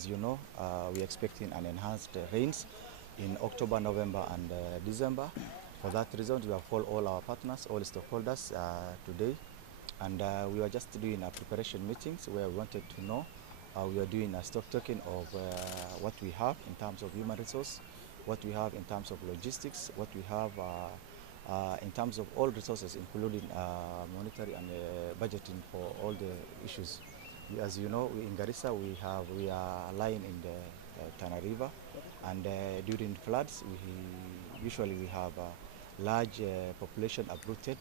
as you know, we're expecting an enhanced rains in October, November, and December. For that reason, we have called all our partners, all stakeholders today, and we were just doing a preparation meetings where we wanted to know. We are doing a stock taking of what we have in terms of human resource, what we have in terms of logistics, what we have in terms of all resources, including monetary and budgeting for all the issues. As you know, in Garissa, we are lying in the Tana River, and during floods, usually we have a large population uprooted,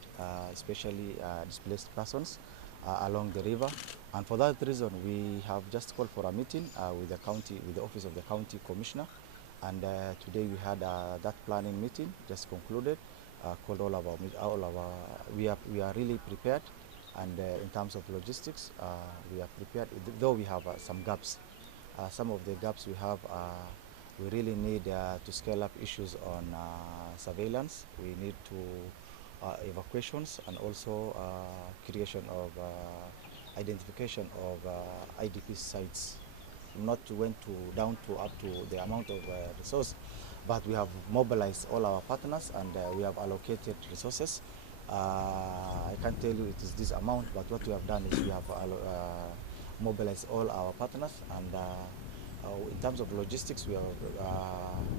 especially displaced persons along the river. And for that reason, we have just called for a meeting with the county, with the office of the county commissioner. And today we had that planning meeting just concluded. Called all our we are really prepared, and in terms of logistics, we are prepared. Though we have some gaps, some of the gaps we have, we really need to scale up issues on surveillance. We need to evacuations, and also creation of identification of IDP sites. Not went down to up to the amount of resource, but we have mobilized all our partners, and we have allocated resources. I can't tell you it is this amount, but what we have done is we have mobilized all our partners, and in terms of logistics, we have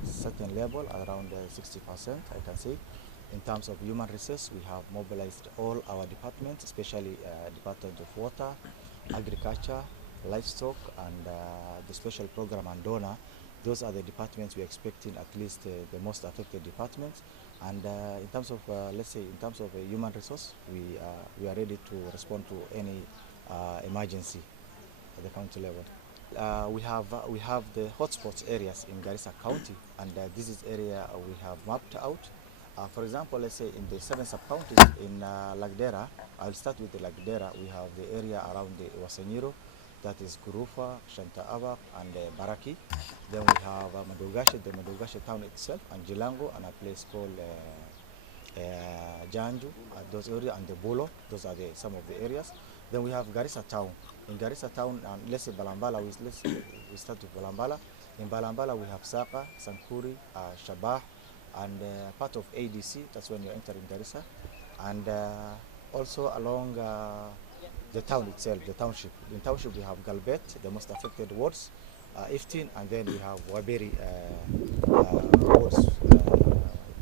certain level around 60%, I can say. In terms of human resources, we have mobilized all our departments, especially Department of Water, Agriculture, Livestock, and the Special Program and Donor. Those are the departments we're expecting, at least the most affected departments. And in terms of, let's say, in terms of human resource, we are ready to respond to any emergency at the county level. We have the hotspots areas in Garissa County, and this is area we have mapped out. For example, let's say in the 7 sub-counties in Lagdera, I'll start with the Lagdera. We have the area around the Wasanyiro, that is Kurufa, Shanta'aba, and Baraki. Then we have Madogashe, the Madogashe town itself, and Jilango, and a place called Janju, those areas, and the Bolo. Those are some of the areas. Then we have Garissa town. In Garissa town, let's say Balambala, we start with Balambala. In Balambala, we have Saka, Sankuri, Shabah, and part of ADC. That's when you're entering Garissa. And also along the town itself, the township. In township, we have Galbet, the most affected wards, Iftin, and then we have Waberi wards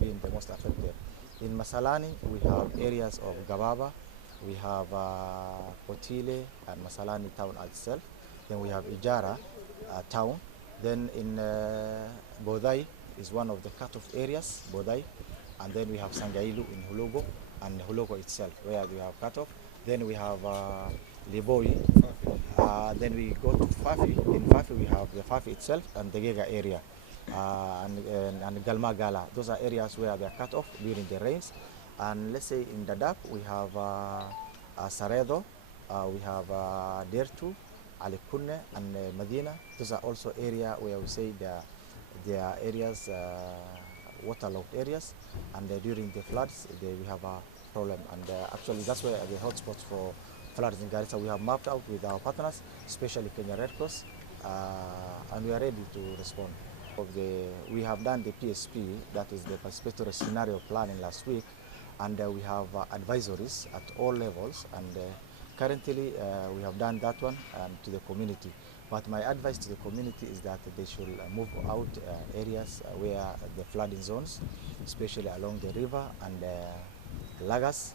being the most affected. In Masalani, we have areas of Gababa, we have Kotile and Masalani town itself. Then we have Ijara town. Then in Bodai is one of the cut-off areas, Bodai. And then we have Sangailu in Hulugo, and Hulugo itself, where we have cut-off. Then we have Liboi. Then we go to Fafi. In Fafi, we have the Fafi itself and the Gega area, and Galma Gala. Those are areas where they are cut off during the rains. And let's say in Dadaab, we have Saredo, we have Dertu, Alikune, and Medina. Those are also areas where we say they are areas, waterlogged areas, and during the floods, we have a problem. And actually, that's where the hotspots for floods in Garissa we have mapped out with our partners, especially Kenya Red Cross, and we are ready to respond. We have done the PSP, that is the participatory scenario planning last week, and we have advisories at all levels, and currently we have done that one to the community. But my advice to the community is that they should move out areas where the flooding zones, especially along the river and Lagas,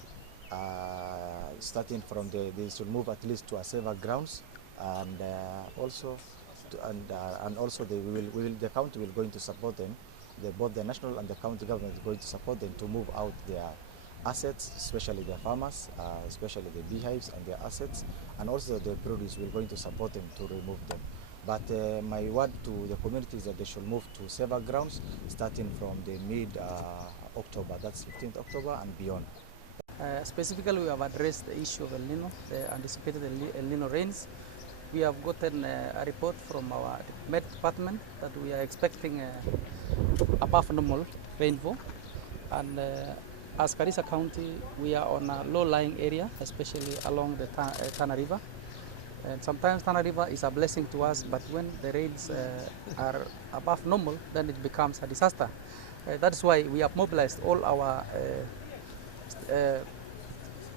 starting from they should move at least to a safer grounds, and also the county will going to support them. Both the national and the county government is going to support them to move out their assets, especially their farmers, especially the beehives and their assets, and also the produce. We're going to support them to remove them. But my word to the community is that they should move to safer grounds starting from the mid-October, that's 15th October and beyond. Specifically, we have addressed the issue of El Nino, the anticipated El Nino rains. We have gotten a report from our Met department that we are expecting above normal rainfall. And as Garissa County, we are on a low-lying area, especially along the Tana River. And sometimes Tana River is a blessing to us, but when the rains are above normal, then it becomes a disaster. That's why we have mobilized all our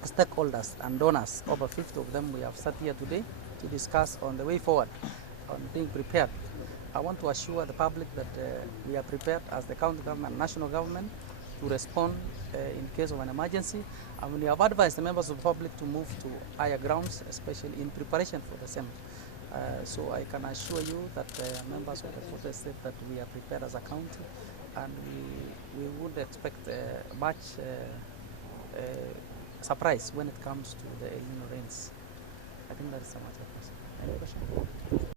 stakeholders and donors, over 50 of them we have sat here today to discuss on the way forward, on being prepared. I want to assure the public that we are prepared as the county government and national government to respond in case of an emergency. And we have advised the members of the public to move to higher grounds, especially in preparation for the same. So I can assure you that members of the protest state that we are prepared as a county, and we would expect much surprise when it comes to the El Nino rains. I think that is so much. Any question?